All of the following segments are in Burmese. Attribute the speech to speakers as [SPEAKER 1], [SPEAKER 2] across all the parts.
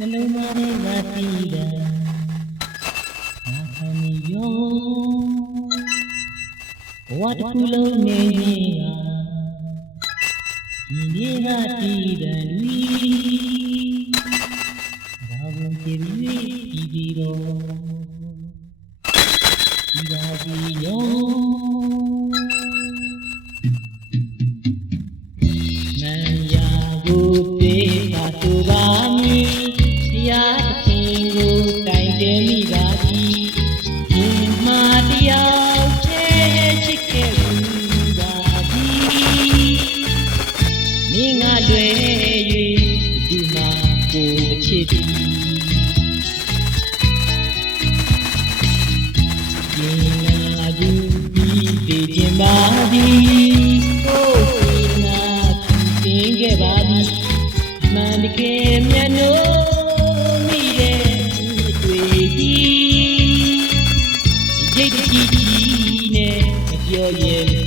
[SPEAKER 1] နှလုံးသားထဲကတည်တယ်ငါခံနေရောဘဝတစ်ခုလုံးနေနေတာဒီနေ့ကတည်တယ်လူဘာဝင်ကြည့်ပြီးပြီးတော့ ပေခြင်းပါသည်ကိုယ်နာတင်ခဲ့ပါသည်မှန်တကယ်မျက်နှာမိတဲ့တွေ့သည်ရိတ်တကြီးကြီးနဲ့မပြောရဲ့သူ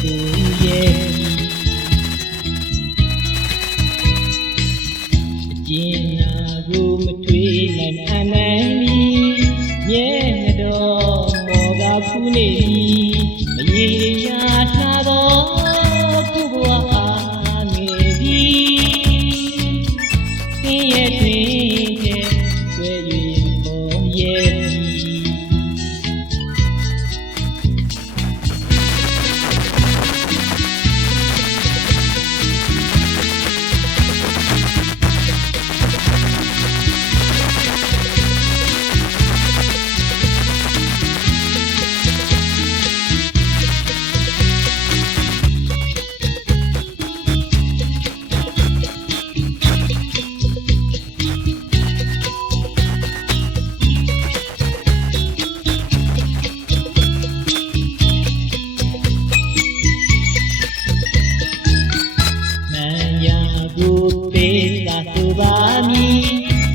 [SPEAKER 1] ရာကိုပေးသာဆိုပါမည်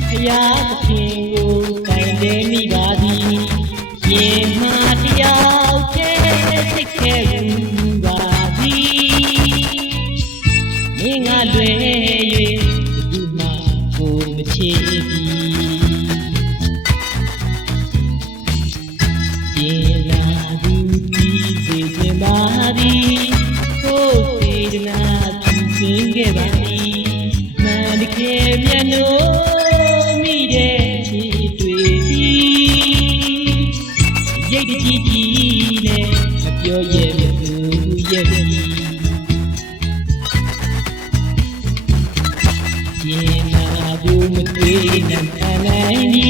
[SPEAKER 1] ဖယားသခင်ကိုတိုင်တယ်မိပါသည်ရင်မှတယောက်တည်းသိခဲ့ မျက်နှာမိတဲ့ချစ်တွေ့သည်ရိတ်တကြီးကြီးနဲ့မပြောရဲ့မသူရဲ့ပြီရင်နာဘူးမတွေ့နိုင်အနိုင်ဒီ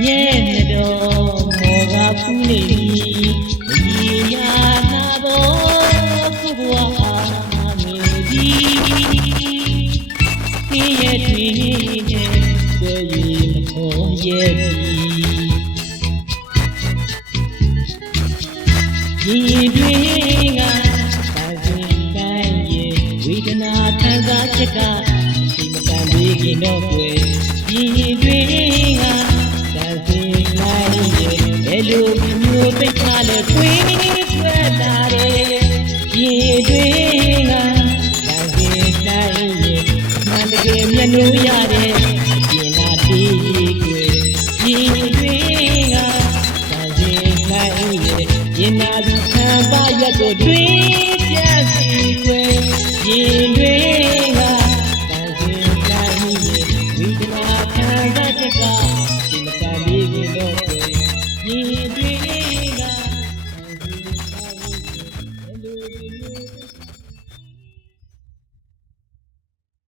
[SPEAKER 1] မြဲနေတော့မောကဖူးနေသည်မကြီးရာနာတော့ကုဘဝ ရဲ့ပြီဒီတွင်ကပါစဉ်တိုင်းရဲ့ဝေဒနာခံစားချက်ကရှိမကန်သေးခင်တော့ွယ်ဒီတွင်ကပါစဉ်တိုင်းရဲ့ဘယ်လိုမျိုးသိချလဲတွင်